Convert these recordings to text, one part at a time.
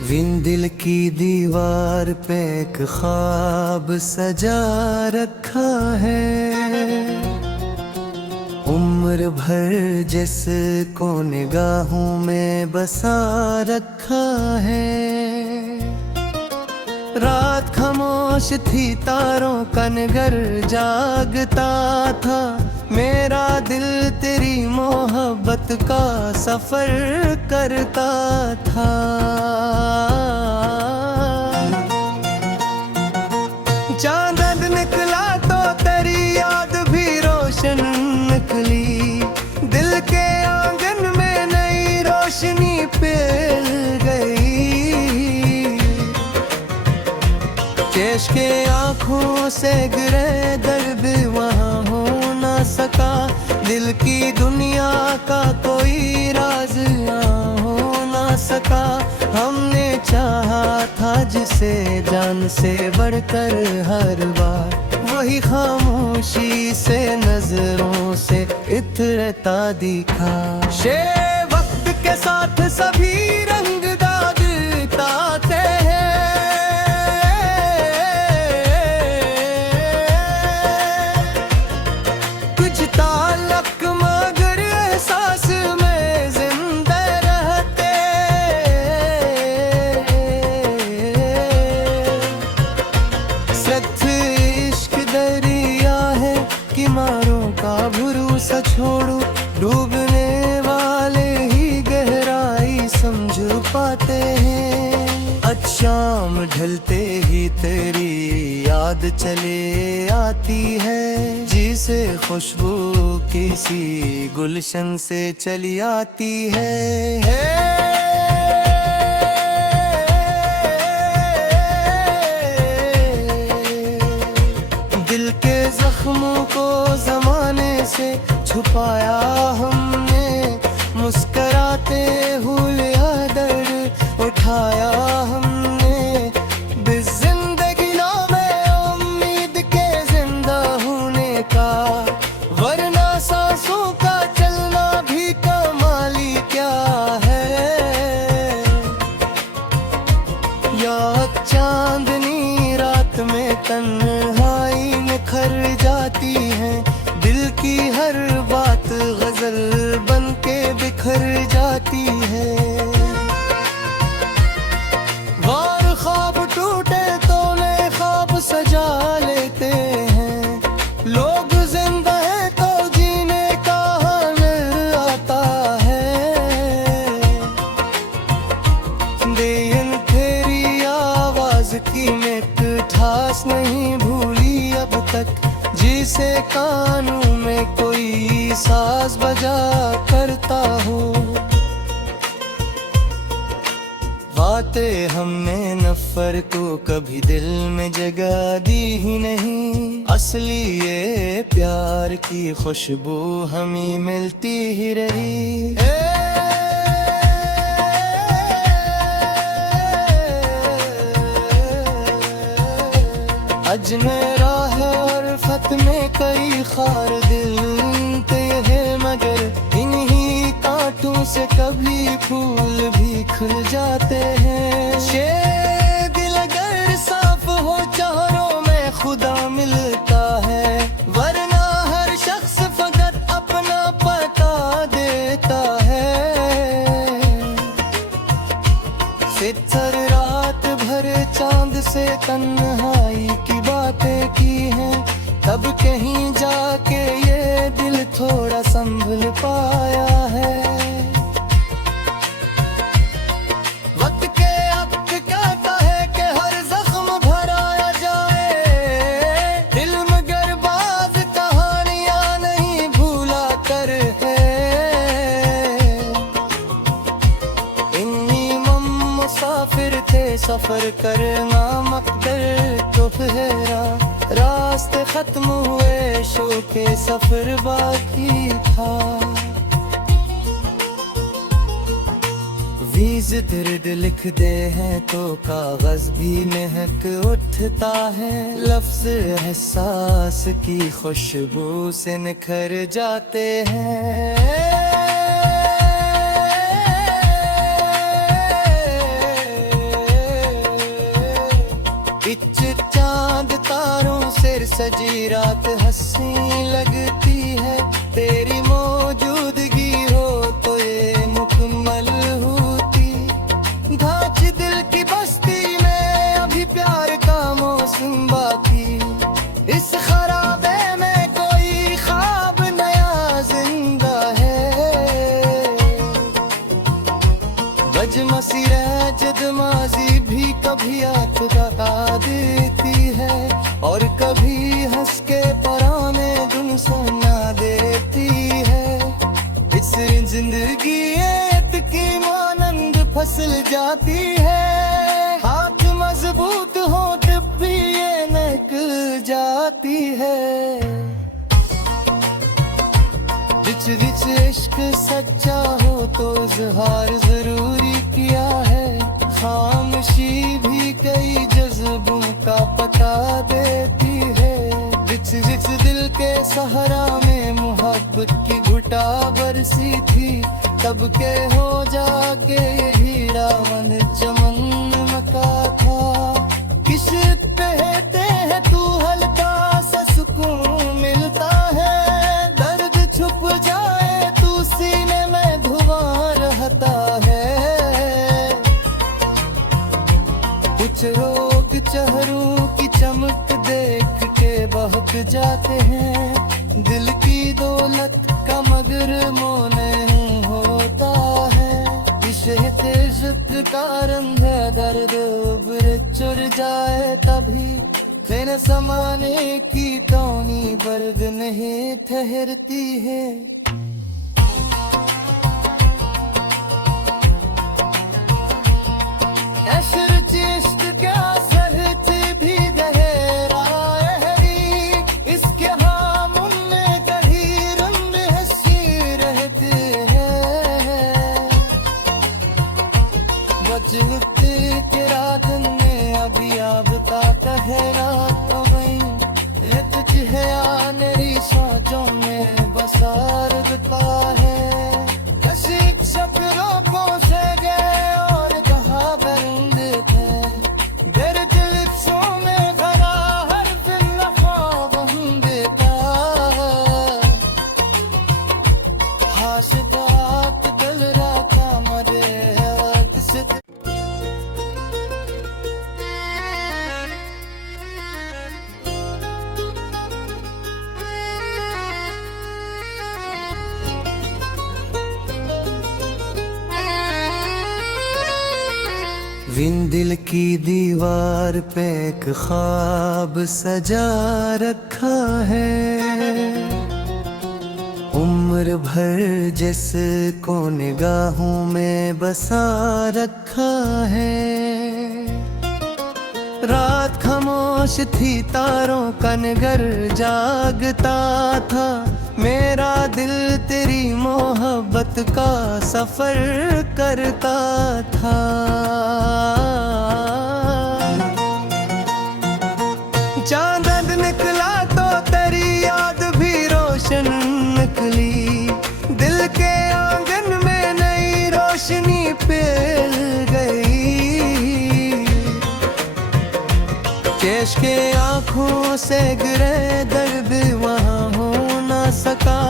Win दिल की दीवार पे एक ख्वाब सजा रखा है, उम्र भर जिसको निगाहों में बसा रखा है। रात खामोश थी, तारों का नगर जागता था, मेरा दिल तेरी मोहब्बत का सफर करता था। चांद निकला तो तेरी याद भी रोशन निकली, दिल के आंगन में नई रोशनी फैल गई। चेश के आंखों से गिरे दर्द वहाँ हो ना सका, दिल की दुनिया का कोई राज यहाँ हो ना सका। हमने चाहा था जिसे जान से बढ़कर हर बार, वही खामोशी से नजरों से इतरता दिखा। शे वक्त के साथ सभी रंग दागताते हैं, कुछ ताल्लुक मगर एहसास में जिंदा रहते। सच इश्क दरिया है, किनारों का भरोसा छोड़ो, डूबने वाले ही गहराई समझ पाते हैं। आज शाम ढलते ही तेरी याद चले आती है, जिसे खुशबू किसी गुलशन से चली आती है। दिल के जख्मों को जमाने से छुपाया हमने, मुस्कराते हुए दर्द उठाया हमने। बिस जिंदगी नामे उम्मीद के जिंदा होने का, वरना सांसों का चलना भी कमाली क्या है। या चांदनी रात में तन्हाई निखर जाती है, दिल की हर बात गजल बन के बिखर जाती है। वार ख्वाब टूटे तो नए ख्वाब सजा लेते हैं, लोग जिंदा है तो जीने का हुनर आता है। देन तेरी आवाज की मिठास नहीं भूली अब तक, जिसे कानों में कोई साज बजा करता हो। बातें हमने नफर को कभी दिल में जगह दी ही नहीं, असली ये प्यार की खुशबू हमें मिलती ही रही। अजमेरा है और फत में कई खार दिल है, मगर इन्हीं कांटों से कभी फूल भी खुल जाते हैं। शे दिल अगर साफ हो चारों में खुदा मिलता है, वरना हर शख्स फकत अपना पता देता है। सितर रात भर चांद से तन्हाई की बातें की हैं, तब कहीं जाके ये दिल थोड़ा संभल पाया है। वक्त के वक्त कहता है कि हर जख्म भराया जाए, दिल मगर बाज कहानियां नहीं भूला कर है। इन्हीं मुसाफिर थे सफर करना मकदर तो फेरा, रास्ते खत्म हुए शो के सफर बाकी था। वीज दर्द लिखते हैं तो कागज भी महक उठता है, लफ्ज एहसास की खुशबू से निखर जाते हैं। सजी रात हंसी लगती है, तेरी मौजूदगी हो तो ये मुकम्मल होती। धाच दिल की बस्ती में अभी प्यार का मौसम बाकी, इस खराबे में कोई ख्वाब नया जिंदा है। बजमसी जद माजी भी कभी याद बता देती है, और कभी हंस के पुराने धुन सुना देती है। इस जिंदगी ऐत की मानंद फसल जाती है, हाथ मजबूत हो तब भी ये निकल जाती है। बिच बिच इश्क सच्चा हो तो इजहार जरूरी किया है, खामोशी भी कई जज्बों का पता देती है। बिच बिच दिल के सहरा में मोहब्बत की घुटा बरसी थी, तब के हो जाके हीरा मन चमन मका था। किस्मत कहते हैं तू हल्का सा सुकून मिलता है, दर्द छुप जाए तू सीने में धुआं रहता है। कुछ लोग चेहरों की चमक देख के बहक जाते हैं, दिल की दौलत का मगर मोह नहीं होता है। इश्क का रंग है दर्द उभर चुर जाए तभी, बिन समाने की टोनी बर्द नहीं ठहरती है। इश्क क्या सहज भी गहरा है, इसके हामुन में कहीं रंग हंसी रहते हैं। बचते के रातन में अभी अब का ठहरा तो वही तुझ है आनेरी सोचों में बसार देता है। शिक्षक रोकों से गए और कहा बंद थे, मेरे दिल सो में भरा हर दिल बंद था। हाशदात कल राका मरे हाथ से। विन दिल की दीवार पे एक ख्वाब सजा रखा है, उम्र भर जिसको निगाहों में बसा रखा है। रात खामोश थी तारों का नगर जागता था, मेरा दिल तेरी मोहब्बत का सफर करता था। चांद निकला तो तेरी याद भी रोशन निकली, दिल के आंगन में नई रोशनी फैल गई। केश के आंखों से गिरे दर्द वहाँ हो ना सका,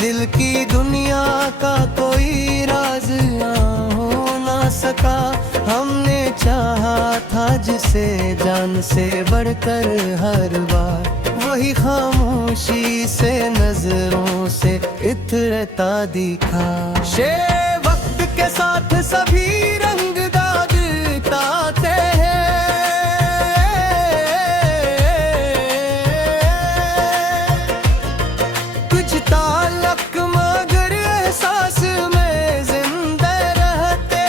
दिल की दुनिया का कोई राज यहाँ हो ना सका। हमने चाहा था जिसे जान से बढ़कर हर बार, वही खामोशी से नजरों से इतरता दिखा। शे वक्त के साथ सभी रंग दागताते हैं, कुछ ताल्लुक मगर एहसास में जिंदा रहते।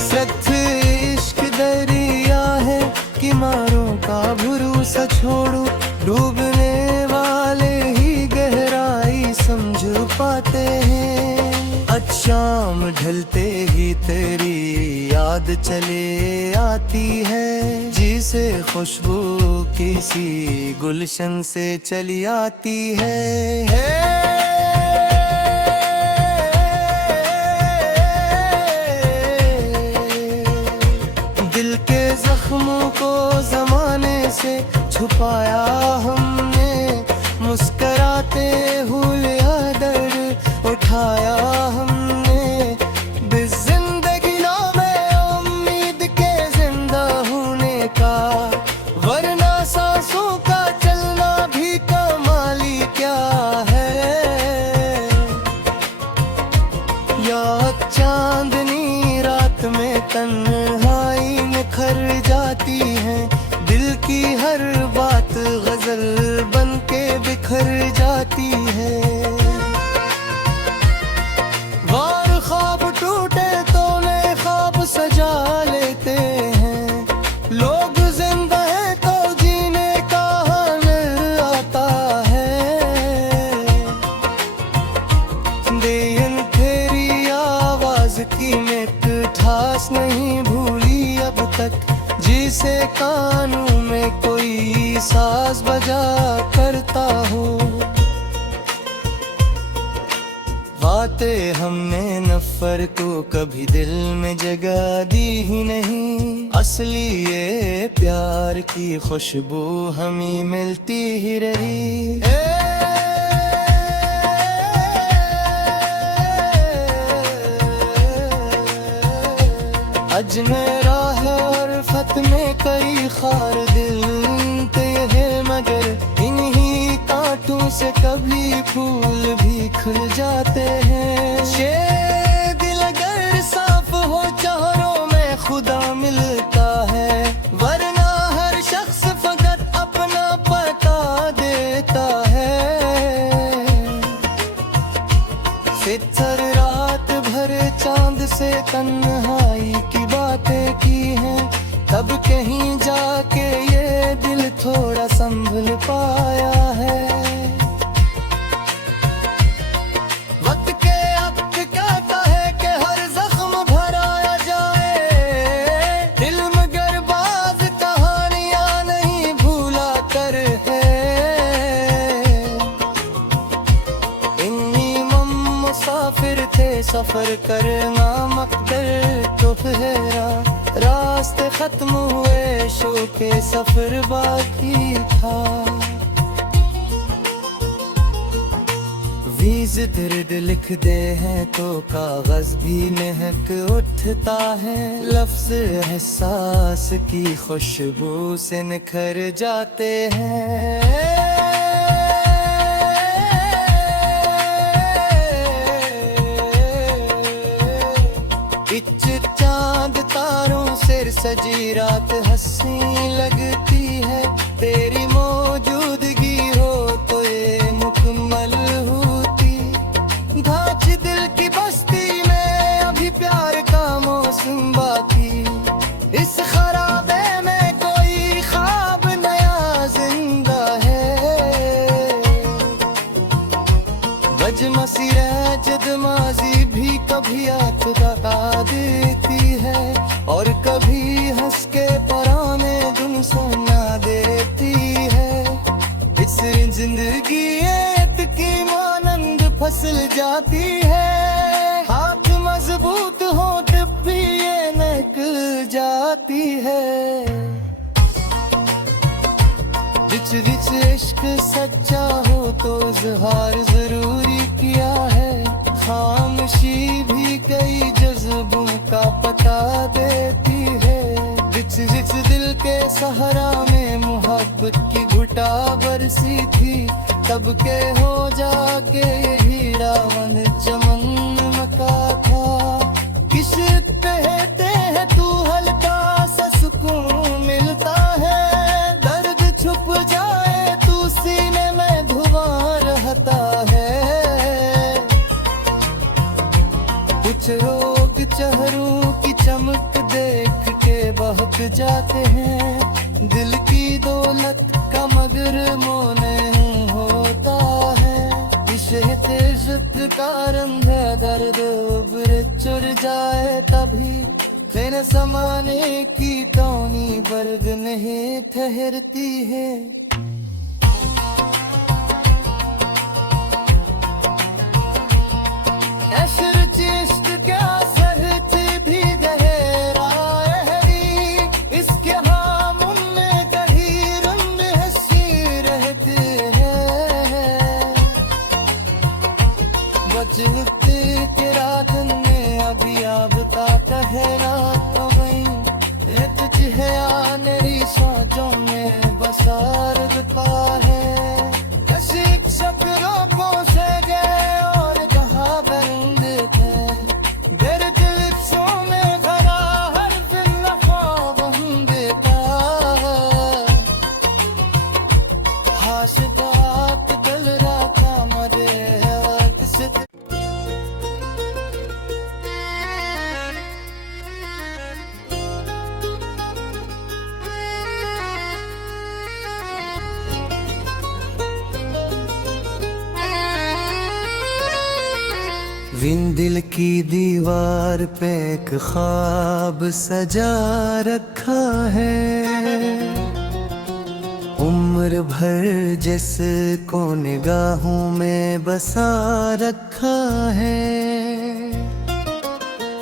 सच इश्क दरिया है किनारों का भरोसा छोड़ो, डूबने वाले ही गहराई समझ पाते हैं। शाम ढलते ही तेरी याद चले आती है, जिसे खुशबू किसी गुलशन से चली आती है। दिल उठाया हमने, जिंदगी नामे उम्मीद के जिंदा होने का, वरना सांसों का चलना भी कमाली क्या है। या चांदनी रात में तन्हाई निखर जाती है, दिल की हर बात गजल बन के बिखर जाती है। वार ख्वाब टूटे तो नए ख्वाब सजा लेते हैं, लोग जिंदा है तो जीने का हुनर आता है। देन तेरी आवाज की मिठास नहीं भूली अब तक, जिसे कानों में कोई साज बजा करता हो। बातें हमने नफर को कभी दिल में जगह दी ही नहीं, असली ये प्यार की खुशबू हमें मिलती ही रही। अजमेरा है और फत में कई खार दिल है, मगर इन्हीं कांटों से कभी फूल भी खुल जाते हैं। ये दिल अगर साफ हो चारों में खुदा मिलता है, वरना हर शख्स फकत अपना पता देता है। फितर रात भर चांद से तन्हाई की बातें की हैं, तब कहीं जाके ये दिल थोड़ा संभल पाया है। वक्त के वक्त कहता है कि हर जख्म भराया जाए, दिल मगर बाज कहानियां नहीं भूला कर है। इन्हीं मुसाफिर थे सफर करना मकदर तो फेरा, रास्ते खत्म हुए शो के सफर बाकी था। वीज दर्द लिख दे हैं तो कागज भी महक उठता है, लफ्ज एहसास की खुशबू से निखर जाते हैं। चांद तारों से सजी रात हंसी लगती है, तेरी मौजूदगी हो तो ये मुकम्मल होती। धाच दिल की बस्ती में अभी प्यार का मौसम बाकी, इस खराबे में कोई ख्वाब नया जिंदा है। बजमसी रह जदमाजी भी कभी याद बता देती है, और कभी हंस के पराने धुन सुना देती है। इस जिंदगी ऐत की मानंद फसल जाती है, हाथ मजबूत हो तब भी ये निकल जाती है। रिच इश्क सच्चा हो तो इजहार जरूरी किया है, खामोशी भी कई जज्बों का पता देती है। रिच दिल के सहारा में मोहब्बत की घुटा बरसी थी, तब के हो जाके हीरा मन चमन मका था। किश्त कहते हैं तू हल्का सा सुकून मिलता है, दर्द छुप जाए तू सीने में धुआं रहता है। कुछ लोग चेहरों की चमक देख के बहक जाते हैं, दिल की दौलत का मगर मोह नहीं होता है। इश्क का रंग है दर्द उभर चुर जाए तभी, फिर समाने की टोनी बर्ग नहीं ठहरती है। के रातन में अभी अब का ठहरा तो वहीं तुझ है मेरी सोचों में बसार का है। किसी शक्रों से गए और कहा बंद थे मेरे दिल सो में भरा हर दिल बंद का हाश बात कल रखा मरे से विन दिल की दीवार पे एक ख्वाब सजा रखा है। उम्र भर जिसको निगाहों में बसा रखा है।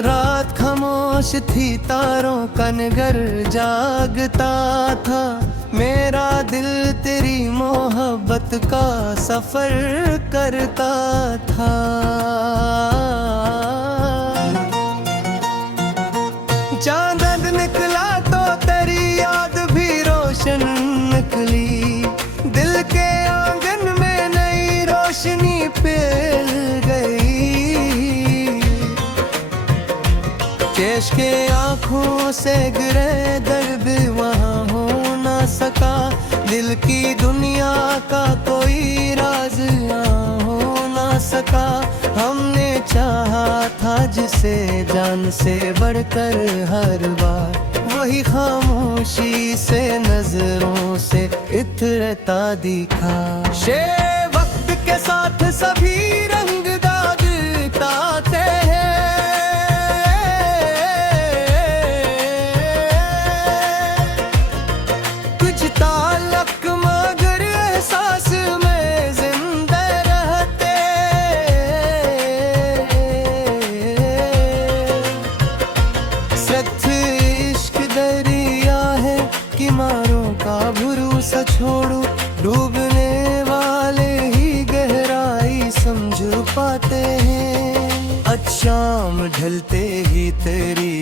रात खामोश थी तारों का नगर जागता था। मेरा दिल तेरी मोहब्बत का सफर करता था। चांद निकला तो तेरी याद भी रोशन निकली। दिल के आंगन में नई रोशनी फैल गई। चेश के आँखों से गिरे दर्द वहाँ हो ना सका। दिल की दुनिया का कोई राज यहाँ हो ना सका। हमने चाहा था जिसे जान से बढ़कर हर बार, वही खामोशी से नजरों से इतरता दिखा। शे वक्त के साथ सभी रंग दागताते हैं। कुछ ताल्लुक मगर एहसास में जिंदा रहते। सख्त इश्क दरिया है किनारों का भरोसा छोड़ो। डूबने वाले ही गहराई समझ पाते हैं। शाम ढलते ही तेरी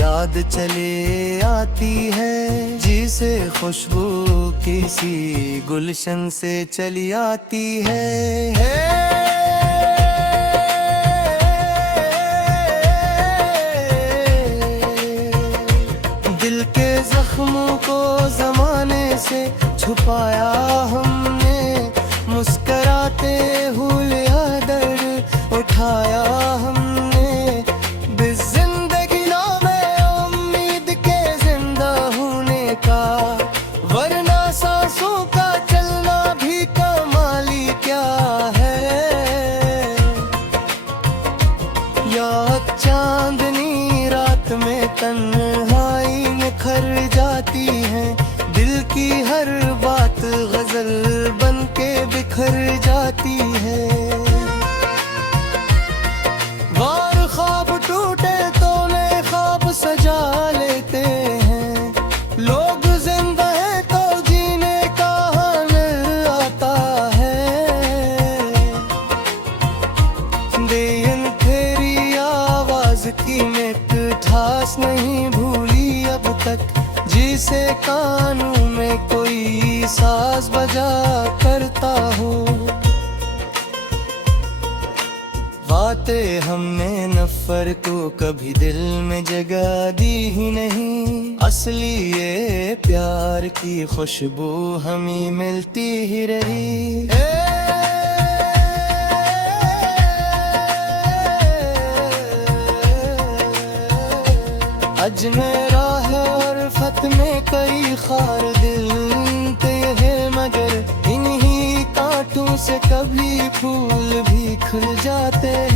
याद चले आती है। जिसे खुशबू किसी गुलशन से चली आती है। दिल के जख्मों को जमाने से छुपाया हमने। मुस्कराते हुए दर्द उठाया हमने। जिंदगी नामे उम्मीद के जिंदा होने का, वरना सांसों का चलना भी कमाली क्या है। याद चांदनी रात में तन्हाई निखर जाती है। दिल की हर बात गजल बन के बिखर जाती है। वार ख्वाब टूटे तो नए ख्वाब सजा लेते हैं। लोग जिंदा है तो जीने का हुनर आता है। देन तेरी आवाज की मिठास नहीं भूली अब तक। जिसे कानों में कोई साज बजा करता हो। बातें हमने नफर को कभी दिल में जगह दी ही नहीं। असली ये प्यार की खुशबू हमें मिलती ही रही। अजमेरा है और फत में कई खार दिल है। मगर इन्हीं कांटों से कभी फूल भी खुल जाते हैं।